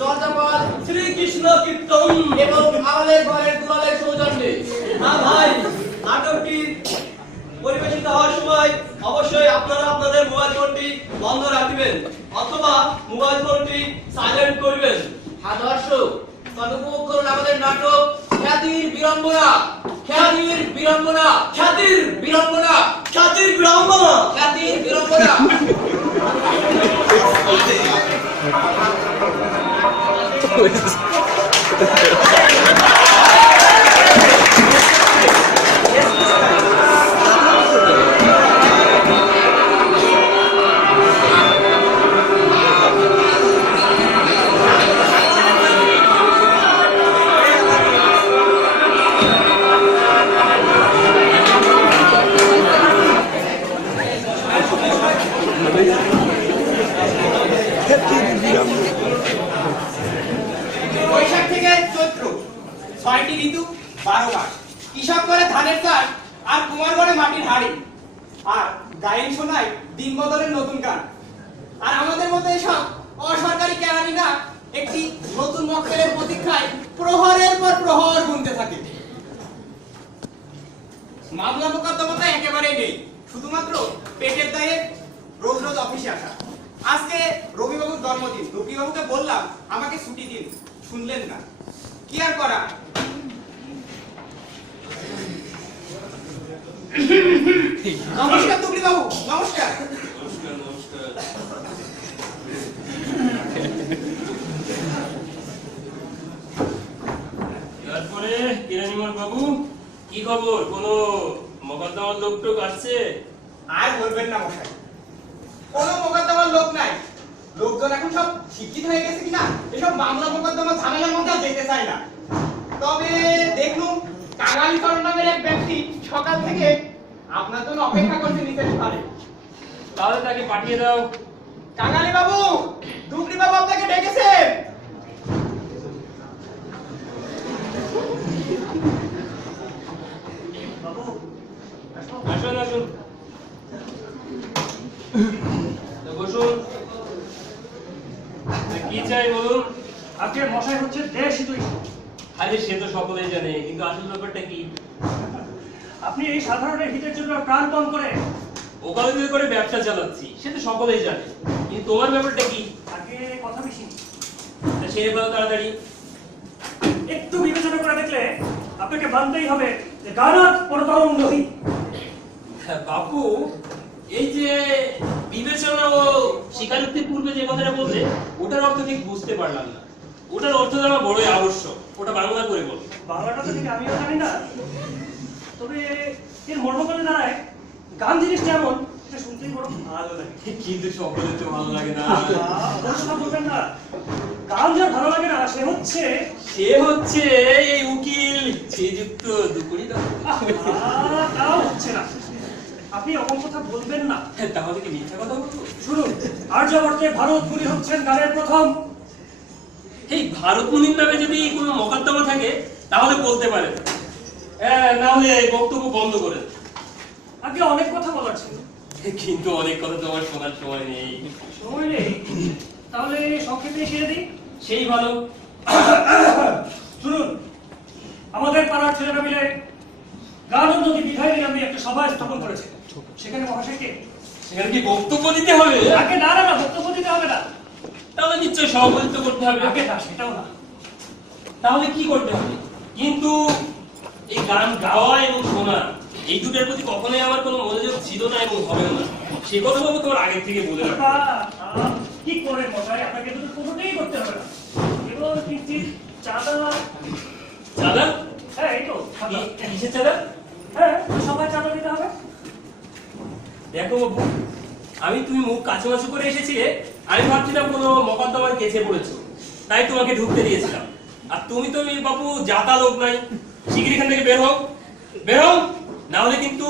চর্যাপদ শ্রীকৃষ্ণ কীর্তন এবং আমাদের ঘরের দুলালের সৌজন্যে। না ভাই, নাটকটি পরিবেশিত হওয়ার সময় অবশ্যই আপনারা আপনাদের মোবাইল ফোনটি বন্ধ রাখবেন অথবা মোবাইল ফোনটি সাইলেন্ট করবেন। হ্যাঁ দর্শক, উপভোগ করুন আমাদের নাটক খ্যাতির বিড়ম্বনা। খ্যাতির বিড়ম্বনা। খ্যাতির বিড়ম্বনা। খ্যাতির বিড়ম্বনা। খ্যাতির বিড়ম্বনা। বৈশাখ থেকে চৈত্র, ৬টি ঋতু, ১২ মাস। কৃষক করে ধানের চাষ, আর কুমার করে মাটির হাড়ি, আর গায়েন শোনায় দিন বদলের নতুন গান। আর আমাদের মতো এসব অসরকারি কেরানিরা একটি নতুন মক্কেলের প্রতীক্ষায় প্রহরের পর প্রহর গুনতে থাকে। মামলা মোকদ্দমাটা একেবারেই নেই, শুধুমাত্র পেটের দায়ে রোজ রোজ অফিসে আসা। আজকে রবিবাবুর জন্মদিন, রবিবাবুকে বললাম আমাকে ছুটি দিন, শুনলেন না। কি আর করা। নমস্কার তুবড়ি বাবু, নমস্কার। তারপরে কিরানিমাল বাবু, কি খবর? কোনো মোকদ্দমার লোক টোক আসছে? আর বলবেন না মশাই, কোনো মোকদ্দমার লোক নাই। লোকজন এখন সব শিক্ষিত হয়ে গেছে কিনা এসব মামলা মোকদ্দমা ঝামেলার মধ্যে আর যেতে চায় না। তবে দেখলুম কাঙালিকরণ নামের এক ব্যক্তি সকাল থেকে আপনার জন্য অপেক্ষা করতে নিতেন পারে। তাহলে তাকে পাঠিয়ে দাও। কাঙালি বাবু, দুবড়ি বাবু আপনাকে ডেকেছেন। আসুন আসুন, বসুন। কি চাই বলুন? আজকে মশাই হচ্ছে দেশ হিতৈষী। আরে সে তো সকলেই জানে, কিন্তু আসল ব্যাপারটা কি? আপনি এই সাধারণের হিতের জন্য প্রাণপণ করে ওকালতি করে ব্যবসা চালাচ্ছি, সে তো সকলেই জানে, কিন্তু তোমার ব্যাপারটা কি? আগে কথা বেশি তা সেরে ফেলো তাড়াতাড়ি। একটু বিবেচনা করে দেখলে আপনাকে মানতেই হবে যে গানাত পরতরম নহি। হ্যাঁ, বাপু, এই যে বিবেচনা ও স্বীকারোক্তির পূর্বে যে কথাটা বললে, ওটার অর্থ ঠিক বুঝতে পারলাম না। ওটার অর্থ জানা বড়ই আবশ্যক, ওটা বাংলা করে বল। বাংলাটা তো ঠিক আমিও জানি না, তবে এর মর্মকালে দাঁড়ায় গান জিনিসটা এমন, এটা শুনতেই বড় ভালো লাগে। কিন্তু সকলের তো ভালো লাগে না। কথা বলবেন না, গান যার ভালো লাগে না সে হচ্ছে এই উকিল শ্রীযুক্ত দুপুরি দা। তাও হচ্ছে না। আপনি অমন কথা বলবেন না। তাহলে কি মিথ্যা কথা বলবো? শুনুন, আর্যাবর্তে ভারত মুনি হচ্ছেন গানের প্রথম। এই ভারত মুনির নামে যদি কোনো মোকদ্দমা থাকে তাহলে বলতে পারেন, না হলে বক্তব্য বন্ধ করেন। আগে অনেক কথা বলার ছিল, কিন্তু অনেক কথা তো আমার শোনার সময় নেই। সময় নেই, তাহলে সংক্ষেপে সেরে দিই। সেই ভালো। শুনুন, আমাদের পাড়ার ছেলেরা মিলে গান নদী বিধায় নামে একটা সভা স্থাপন করেছে। সেখানে মহাশয়কে সেখানে কি বক্তব্য দিতে হবে? আগে না বক্তব্য দিতে হবে না। তাহলে নিশ্চয়ই সভাপতিত্ব করতে হবে। আগে না, সেটাও না। তাহলে কি করতে হবে? কিন্তু এই গান গাওয়া এবং শোনা এই দুটোর প্রতি কখনোই আমার কোনো মনোযোগ ছিল না এবং হবে না। সে কথা বাবু তোমার আগের থেকে বলে রাখো। কি করে মশাই, আপনাকে তো কোনোটাই করতে হবে না। কেবল কিঞ্চিত চাঁদা। চাঁদা? হ্যাঁ, এই তো কিসের চাঁদা? হ্যাঁ, সবাই চাঁদা দিতে হবে। দেখো বাবু, তুমি মুখ কাছামাছু করে এসেছিলে, আমি ভাবছিলাম কোনো মোকদ্দমায় কেসে পড়েছো, তাই তোমাকে ঢুকতে দিয়েছিলাম। আর তুমি তো বাবু জাতা লোক নাই, শিগগির এখান থেকে বের হও, না হলে কিন্তু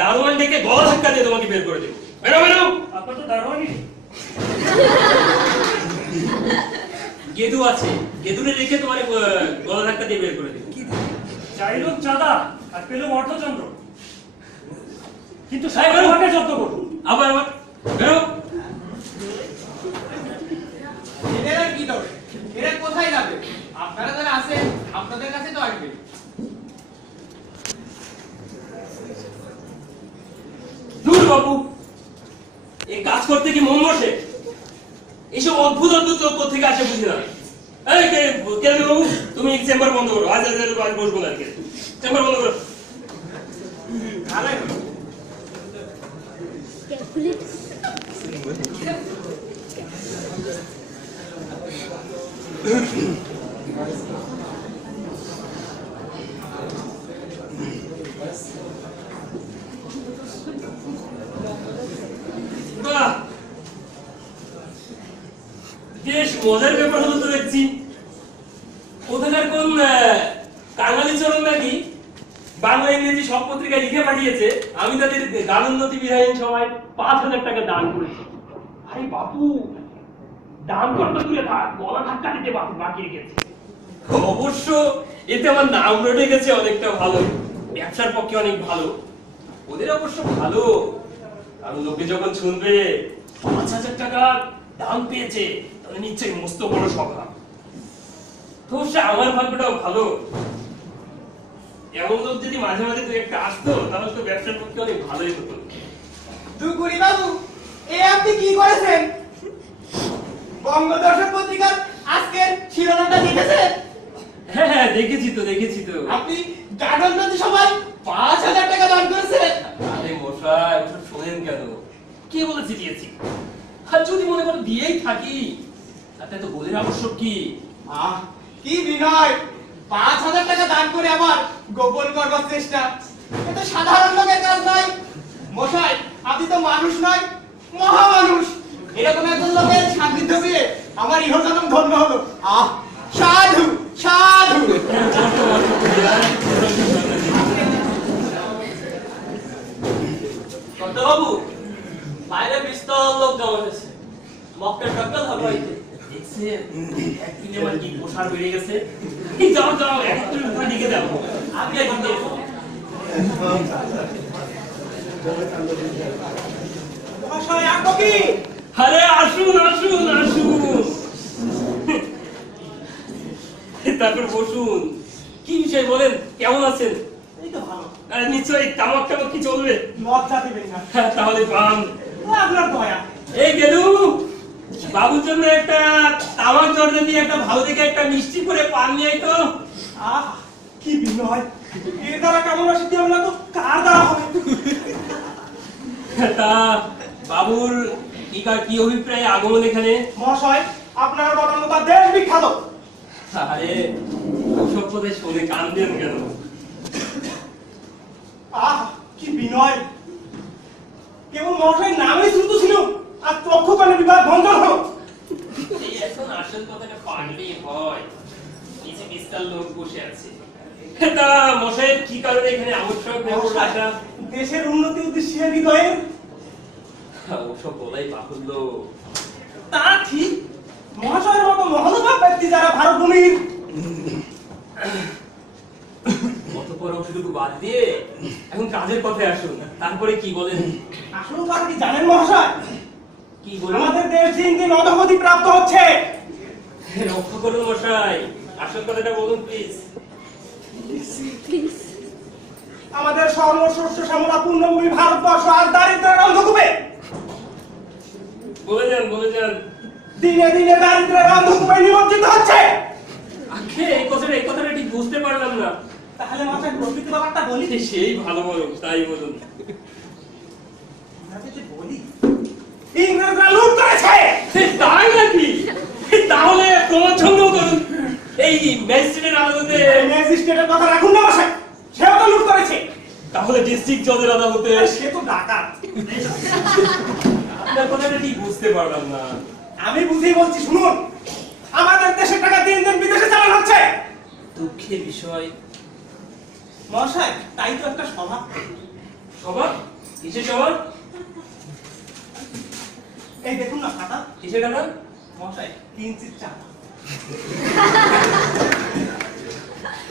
দারোয়ান ডেকে গলা ধাক্কা দিয়ে তোমাকে বের করে দেবো। বেরো। আপনার তো দারোয়ানই। গেদু আছে, গেদুরে রেখে তোমার গলা ধাক্কা দিয়ে বের করে দেবো। চাইলুম চাঁদা আর পেলুম অর্থচন্দ্র, কিন্তু সাহেবের যত্ন করবো। আবার বেরো। এদের আর কি দরকার? আপনাদের কাছে তো আসবে। দূর বাবু, এই কাজ করতে কি মন বসে? এইসব অদ্ভুত অদ্ভুত লোক কোথেকে আসে বুঝি না। এই কেন বাবু, তুমি চেম্বার বন্ধ করো, আজ আজ বসবো না, চেম্বার বন্ধ করো। বাহ, বেশ মজার ব্যাপার হলো তো দেখছি। কোথাকার কোন কাঙালি চরণ নাকি বাংলা ইংরেজি সব পত্রিকায় লিখে পাঠিয়েছে আমি তাদের গানোন্নতি বিধায়ন সভায় 5,000 টাকা দান করেছি। আরে বাপু, দান করতে দূরে থাক, গলা ধাক্কা দিতে বাকি রেখেছে। অবশ্য এতে আমার নাম রটে গেছে অনেকটা ভালো, ব্যবসার পক্ষে অনেক ভালো। ওদের অবশ্য ভালো, কারণ লোকে যখন শুনবে 5,000 টাকা দাম পেয়েছে, তাহলে নিশ্চয়ই মস্ত বড় সভা। তো অবশ্য আমার ভাগ্যটাও ভালো, এমন লোক যদি মাঝে মাঝে দু একটা আসতো তাহলে তো ব্যবসার পক্ষে অনেক ভালোই হতো। দুকুরি বাবু, এ আপনি কি করেছেন? বঙ্গদর্শন পত্রিকার আজকের শিরোনামটা দেখেছেন? হ্যাঁ হ্যাঁ, দেখেছি তো। আপনি গানোন্নতি সভায় 5,000 টাকা দান করেছেন। আরে মশাই, ওসব শোনেন কেন? কে বলেছে দিয়েছি? আর যদি মনে করো দিয়েই থাকি, তাতে তো বলের আবশ্যক কি? আহ, কি বিনয়! 5,000 টাকা দান করে আমার গোপন করবার চেষ্টা, এটা সাধারণ লোকের কাজ নয়। মশাই, আপনি তো মানুষ নয়, মহামানুষ। এরকম একজন লোকের সান্নিধ্য পেয়ে আমার ইহজনম ধন্য হলো। আহ, সাধু সাধু। বাবু, বাইরে বিস্তর লোক জমা হয়েছে, মক্কেল টক্কেল হবে হয়তো। দেখছেন, একদিনে আমার কি প্রসার বেড়ে গেছে। যাও একত্রিশ উপরে দিকে যাও। আপনি এখন দিয়ে মশাই, আপনি কি? আরে আসুন। তারপর বসুন। কি বিষয় বলেন, কেমন আছেন? এই তো ভালো। নিশ্চয়ই তামাক কি চলবে? লজ্জা দিবেন না, তাহলে পান। আপনার দয়া। এই গেলু, বাবুর জন্য একটা তামাক জর্দা দিয়ে একটা ভালো দেখে একটা মিষ্টি করে পান নিয়ে আয় তো। আহ, কি বিনয়! এর দ্বারা কেমন সিদ্ধি হবে না তো কার দ্বারা হবে? তা বাবুর কি অভিপ্রায় আগমন এখানে? মহাশয়, আপনার মতামত দেশ বিখ্যাত। আরে ওসব কথা শুনে কান্দেন কেন? আহ, কি বিনয়! কেবল মহাশয় নামে শ্রুত ছিল, আর চক্ষু কানে বিবাদ ভঞ্জন হলো। এই এখন আসল কথাটা পারলেই হয়। নিচে বিস্তার লোক বসে আছে। তা মশাইয়ের কি কারণে এখানে আবশ্যক মহাশয়, আসা? দেশের উন্নতি উদ্দেশ্যে হৃদয়ে। ওসব বলাই বাহুল্য। তা ঠিক, মহাশয়ের মতো মহানুভব ব্যক্তি যারা ভারত ভূমির। অতঃপর ওষুধটুকু বাদ দিয়ে এখন কাজের কথায় আসুন। তারপরে কি বলেন? আসল কথা কি জানেন মহাশয়? কি বলেন? আমাদের দেশ দিন দিন অধোগতি প্রাপ্ত হচ্ছে। রক্ষা করুন মশাই, আসল কথাটা বলুন প্লিজ। আমাদের সর্বশস্য শ্যামলা পূর্ণভূমি ভারতবর্ষ আর দারিদ্রের অন্ধকূপে। বলে যান। দিনে দিনে দারিদ্রের অন্ধকূপে নিমজ্জিত হচ্ছে। আগে এই কথাটা ঠিক বুঝতে পারলাম না। তাহলে মহাশয় প্রকৃতি ব্যাপারটা বলি। সেই ভালো বলুন, তাই বলুন। বলি, ইংরেজরা লুট করেছে। তাই নাকি? তাহলে প্রমাণ সংগ্রহ করুন। এই ম্যাজিস্ট্রেটের আদালতে। ম্যাজিস্ট্রেটের কথা রাখুন না মশাই, সেও তো লুট করেছে। তাহলে ডিস্ট্রিক্ট জজের আদালতে। সে তো ডাকাত। আপনার কথাটা ঠিক বুঝতে পারলাম না। আমি বুঝেই বলছি, শুনুন। আমাদের দেশের টাকা দিন দিন বিদেশে চালানো হচ্ছে। দুঃখের বিষয় মশাই, তাই তো একটা সভা। সভা? কিসের সভা? এই দেখুন না খাতা। কিসের টাকা? মশাই, কিঞ্চিত চাপা।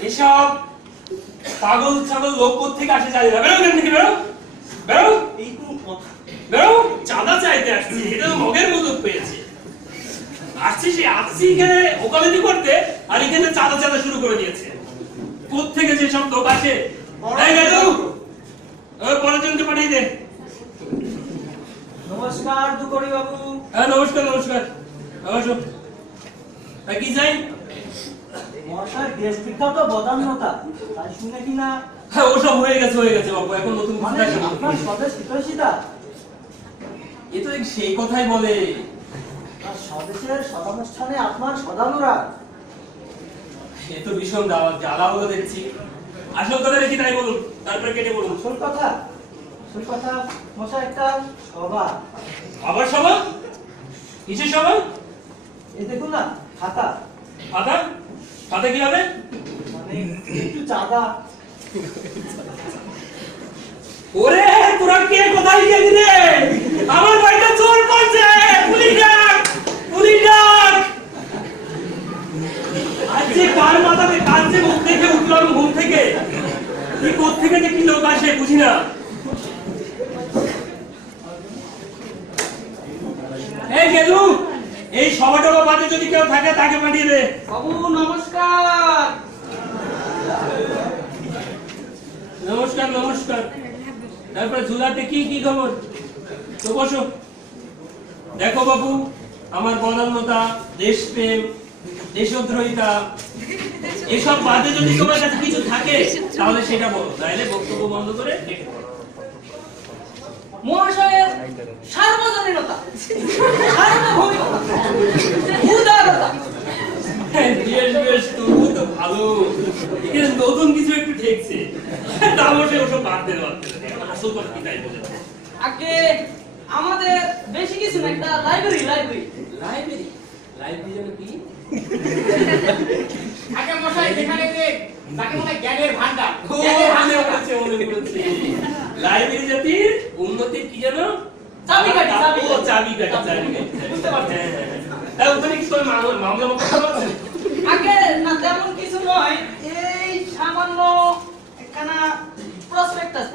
এসব পাগল ছাগল লোক থেকে আসে জানি না। বেরো এখান থেকে, বেরো। এই কোন কথা? বেরো, চাঁদা চাইতে আসছি। এটা তো মগের মতো পেয়েছে। আসছি এখানে ওকালতি করতে, আর এখানে চাঁদা শুরু করে দিয়েছে। কোত্থেকে যে সব লোক আসে। এই গেলু, ওই পরের জনকে পাঠিয়ে দে। নমস্কার দুকড়ি বাবু। হ্যাঁ নমস্কার নমস্কার, নমস্কার। কি চাই? মহাশয় দেশ বিখ্যাত বদান্যতা, তাই শুনে কিনা হ্যাঁ ওসব হয়ে গেছে বাবু, এখন নতুন কিছু মানে থাকে না। আপনার স্বদেশ হিতৈষিতা এ তো সেই কথাই বলে। আর স্বদেশের সদানুষ্ঠানে আপনার সদানুরাগ। এ তো ভীষণ জ্বালা হলো দেখছি। আসল কথা দেখি তাই বলুন, তারপরে কেটে বলুন। আসল কথা মশাই একটা সভা। আবার সভা? কিসের সভা? এই দেখুন না খাতা, খাতা? খাতা কি হবে? মানে একটু চাঁদা। ওরে তোরা কে কোথায় গেলি রে? আমার বাড়িতে চোর পড়ছে, পুলিশ ডাক, পুলিশ ডাক। আজকে কার মাথাতে কার যে মুখ দেখে উঠলাম ঘুম থেকে, কি কোত্থেকে যে কি লোক আসে বুঝি না। এই গেলু, এই সভাটা বাদে যদি কেউ থাকে তাকে পাঠিয়ে দে। বাবু নমস্কার। নমস্কার নমস্কার। তারপরে ঝুলাতে কি কি খবর? তো বসো। দেখো বাবু, আমার বদান্যতা, দেশপ্রেম, দেশদ্রোহিতা এসব বাদে যদি তোমার কাছে কিছু থাকে তাহলে সেটা বলো, তাইলে বক্তব্য বন্ধ করে কেটে পড়ো। মহাশয়ের সার্বজনীনতা, সার্বভৌমিকতা, উদারতা। বেশ তবু তো ভালো, এখানে নতুন কিছু একটু ঠেকছে। তামসে ওসব বাদ দেওয়া আসল কথা কি তাই বলে। আগে আমাদের বেশি কিছু না, একটা লাইব্রেরি। লাইব্রেরি লাইব্রেরি যেন কি? আগে মশাই যেখানে যে তাকে মনে হয় জ্ঞানের ভান্ডার। ও, মনে পড়েছে। লাইব্রেরি জাতির উন্নতির কি যেন? চাবিকাঠি, ও, চাবিকাঠি। বুঝতে পারছি। হ্যাঁ, ওখানে কি করে মামলা মোকদ্দমা আছে? আগে না তেমন কিছু নয়, এই সামান্য একখানা প্রসপেক্টাস।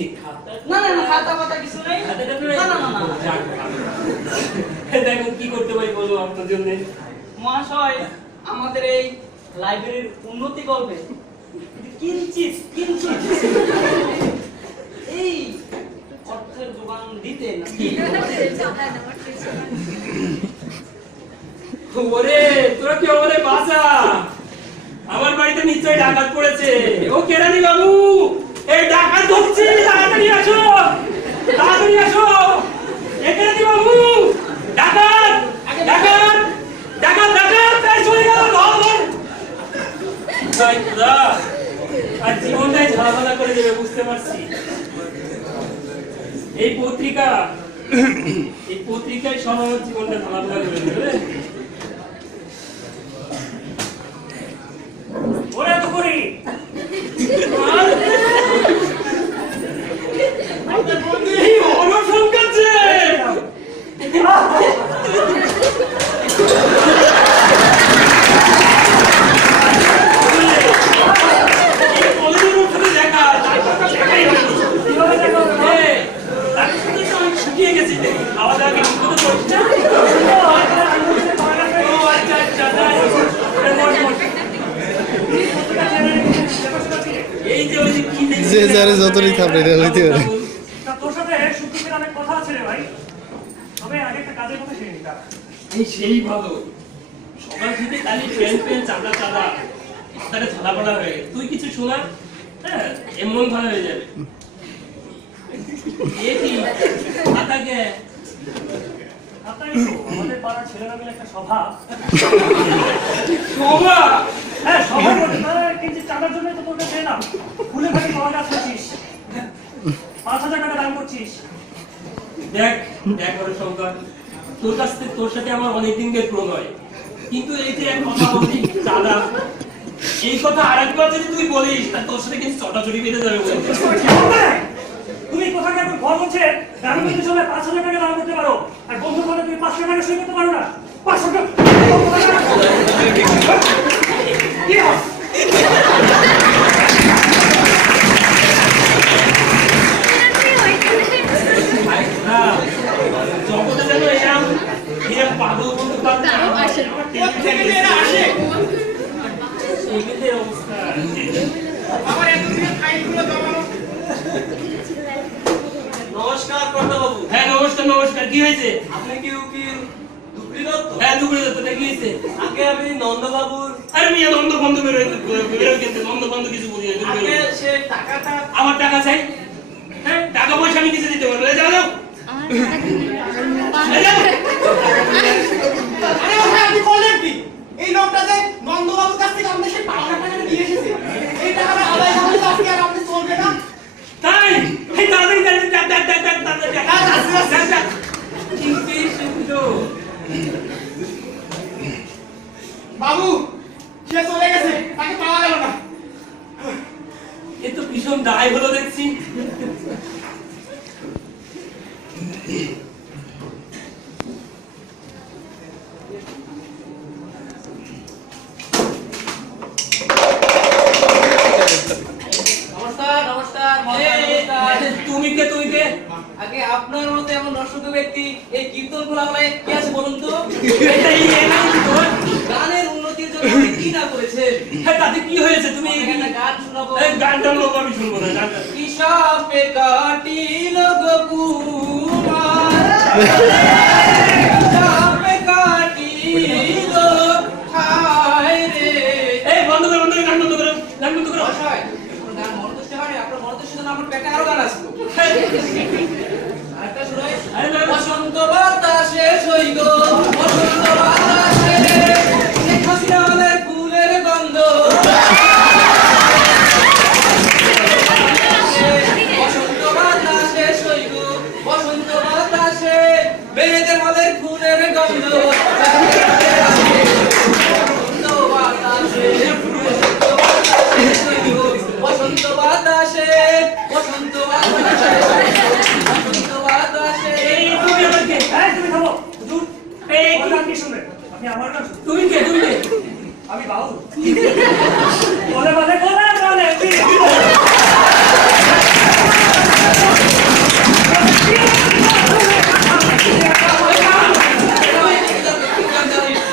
এই খাতা? না খাতা পাতা কিছু নেই। খাতাটা তো না। যাক, ভালো। দেখো কি করতে পারি বলো আপনার জন্য। মহাশয় আমাদের এই লাইব্রেরির উন্নতি করবে কিঞ্চিত এই অর্থের যোগান দিতে নাকি? ওরে তোরা কি আমারে বাঁচা, আমার বাড়িতে নিশ্চয়ই ডাকাত পড়েছে। ও কেরানি বাবু, এই ডাকাত ধরছি, তাড়াতাড়ি আসো। এ কেরানি বাবু, ডাকাত, এই চলে গেল, ধর। ভাই খোদা, আর জীবনটাই ঝালাপালা করে দেবে বুঝতে পারছি। এই পত্রিকায় সব আমার জীবনটা ঝালাপালা করে দেবে। ওরে তো করি শুকিয়ে গেছি, খাওয়া দাওয়া কি ঠিক মতো করিস না? এই যে ওই যে কি দেখছিস, যে যারে যতই থাপড়ে এটা হইতে পারে। তা তোর সাথে সুখের অনেক কথা আছে রে ভাই, তবে আগে একটা কাজের কথা সেরে নিতা। এই সেই ভালো, সকাল থেকে খালি পেন চাঁদা তাকে ঝালাপালা হয়ে গেছে। তুই কিছু শোনা, হ্যাঁ এমন ভালো হয়ে যাবে। এ কি খাতাকে আপনারই তো আমাদের পাড়ার ছেলেরা মিলে একটা সভা। শোভা, হ্যাঁ সভা করতে তারা কিঞ্চিত চাঁদার জন্য তো তোর কাছে এলাম। ফুলে ফাটি পাওয়া গাছ করছিস, 5,000 টাকা দাম করছিস। দেখ ওরে শঙ্কর, তোর সাথে আমার অনেকদিনকার প্রণয়, কিন্তু এই যে এক কথা বলছি চাঁদা, এই কথা আরেকবার যদি তুই বলিস তা তোর সাথে কিন্তু চটাচটি বেঁধে যাবে। তুমি কোথাকে এখন ঘর হচ্ছে গ্রামের চলে 5,000 টাকা দাম করতে পারো, আর বন্ধু বলে তুমি 500 টাকা সই করতে পারো না। 500 টাকা কি হয়? জগতে যেন এরকম পাগল বন্ধু থেকে এরা আসে। এদের কি হয়েছে? আপনি কি উকিল দুবলি দত্ত? হ্যাঁ দুপুরে তো কি হয়েছে? আগে আমি নন্দবাবুর আরে মিয়া নন্দ বন্ধ বেরোয় কিন্তু নন্দ বন্ধ কিছু বুঝি না আগে সে টাকাটা আমার টাকা চাই। হ্যাঁ টাকা পয়সা আমি কিছু দিতে পারবো না। যাও যাও যাও। আরে ভাই আপনি বললেন কি এই লোকটা যে নন্দবাবুর কাছ থেকে আমাদের সেই পাওনা টাকাটা দিয়ে এসেছে এই টাকাটা আদায় না হলে তো আজকে আর আপনি চলবে না। তাই এই তাড়াতাড়ি তাড়াতাড়ি বাবু সে চলে গেছে তাকে পাওয়া গেল না। এ তো ভীষণ দায় হলো দেখছি। নমস্কার নমস্কার মহাশয়, নমস্কার। তুমি কে তুমি কে? আগে আপনার মতো এমন নশ্বত ব্যক্তি এই কীর্তন খোলামেলায় কি আছে বলুন তো? এটাই এ নাম তোর? গানের উন্নতির জন্য আপনি কি না করেছেন? হ্যাঁ তাতে কি হয়েছে? তুমি আপনাকে একটা গান শোনাবো। এই গানটা লোক আমি শুনবো না গানটা। কিসাপে কাটিল গো কুমার, কিসাপে কাটিল ঠায় রে। এই বন্ধ করো গান বন্ধ করো গান বন্ধ করো। মহাশয়, আপনার গান মনতুষ্ট হয়নি, আপনার মনতুষ্ট জন্য আমার পেটে আরো গান আসলো। আরেকটা শোনাই। আরে না, না। বসন্ত বাতাসে সইগ, বসন্ত বাতাসে শেখ হাসিনাদের ফুলের গন্ধ। বসন্ত বাতাসে সইগ, বসন্ত বাতাসে বেদের মদের ফুলের গন্ধ। বসন্ত বাতাসে, বসন্ত বাতাসে, বসন্ত বাতাসে, বসন্ত বাতাসে। এই তুমি আমার কে? এই তুমি থামো হুজুর এই ওর গান কি শুনবেন? আপনি আমার গান শুনবেন। তুমি কে তুমি কে? আমি বাউল বলে বলে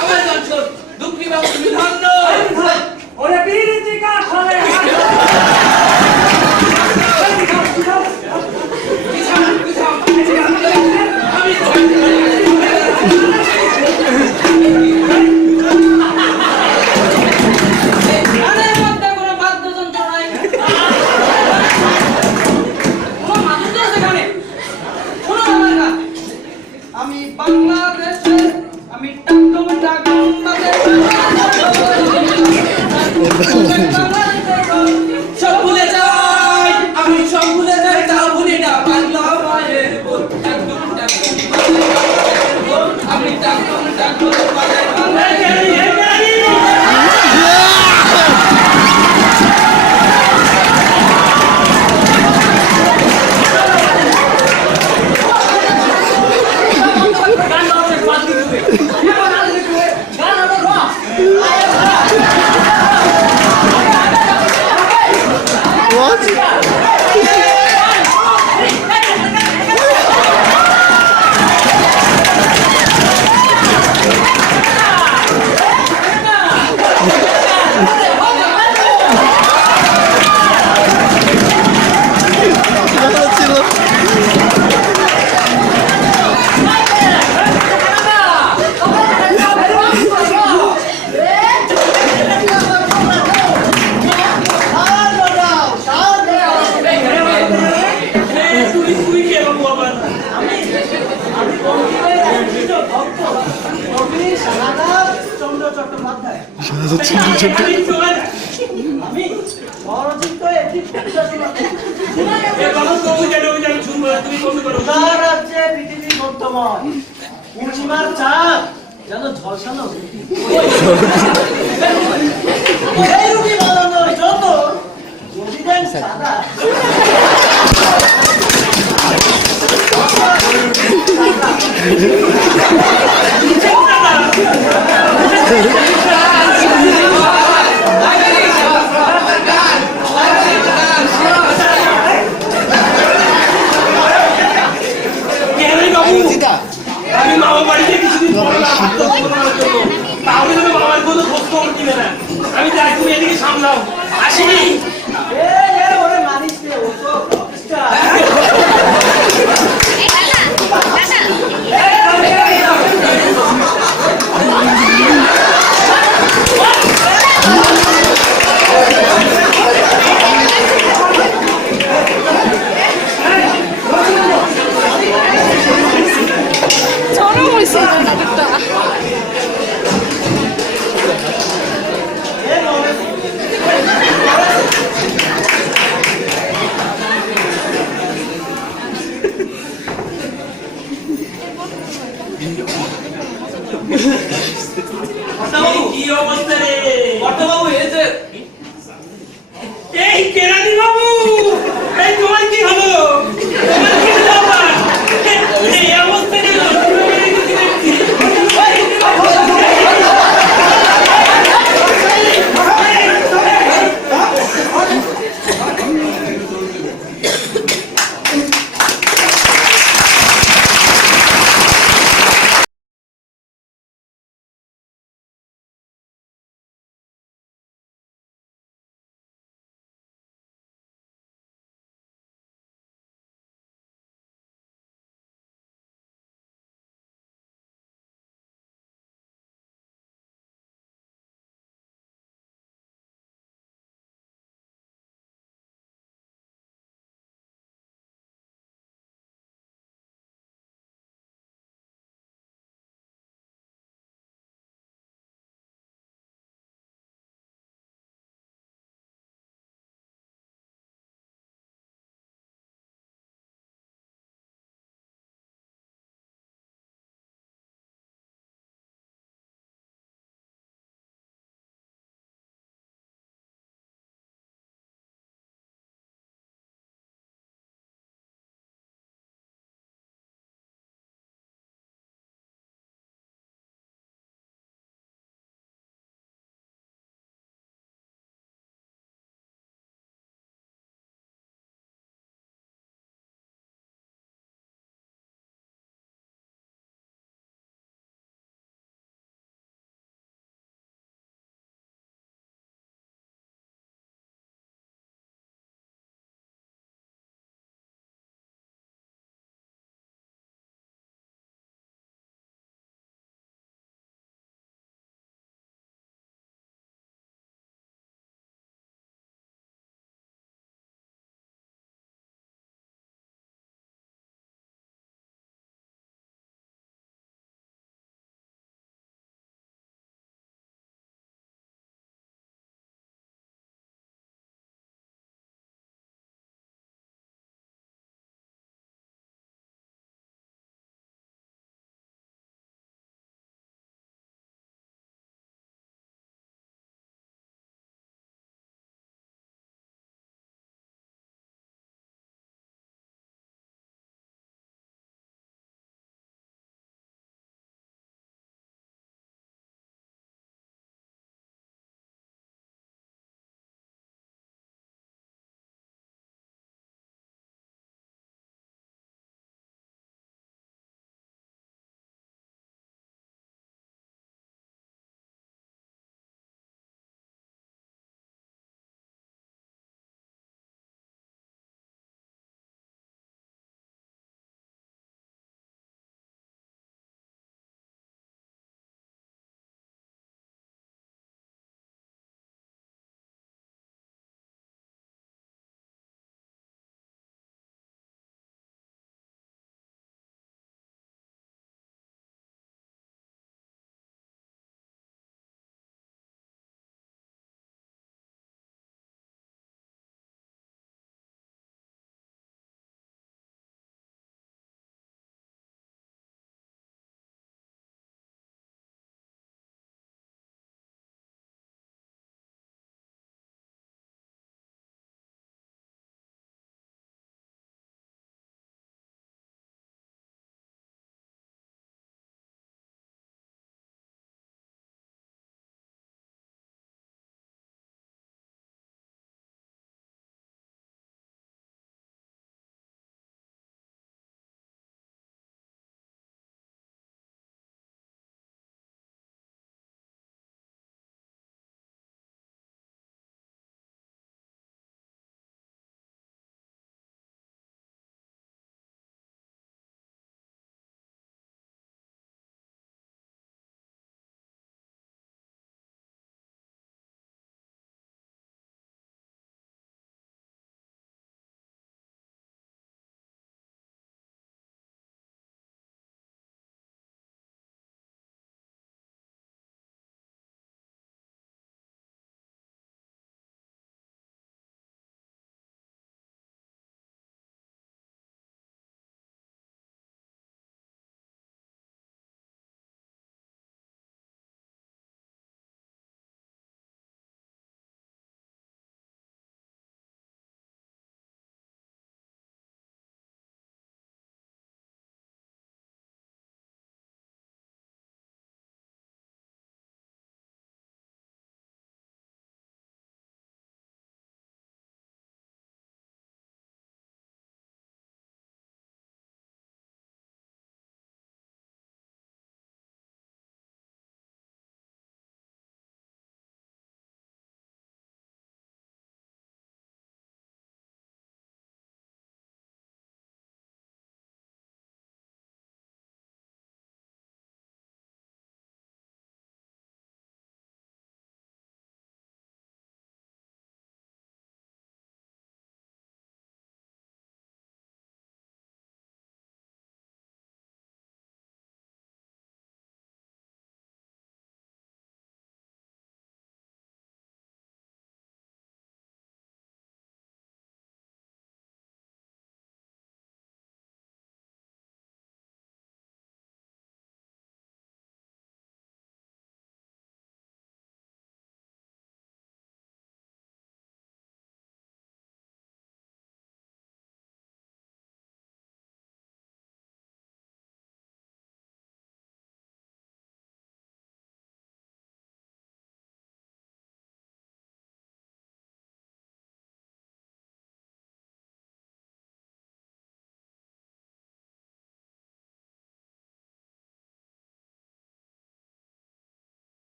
আমার গান শোন। দুঃখী বাবু তুমি ধন্য। ওরে পীরিতি কাঠলে গানের মধ্যে কোনো বাদ্যযন্ত্র নাই। কোনো মাধুর্য আছে গানে। শোনো আমার গান। আমি বাংলাদেশের, আমি টাকটুম টাকটুম সব ভুলে যাই, আমি সব ভুলে যাই, তা ভুলি না বাংলা মায়ের বোন। টাকটুম টাকটুম বাংলাদেশের বোন, আমি টাকটুম টাকটুম What? ভালো ছিল। তুমি কে বাবু আবার? চন্দ্র চট্টোপাধ্যায় সাজা ছোট ছোট। আমি চলে যাই। আমি অরচিত একটি এ বাবু কবু জানো আমি শুনবো না, তুমি বন্ধ করো। রাজ্যে পৃথিবী বর্তমান পূর্ণিমার চাঁদ যেন ঝলসানো এই রুটি বানানোর জন্য যদি দেন সাদা আমি মামা বাড়িতে কিছুদিন পরে তাহলে তুমি মামার কোনো খোঁজ খবর নিবে না। আমি যাই, তুমি এদিকে সামলাও। আসিনি ওরে মানিস রে ও তো কি অবস্থা রে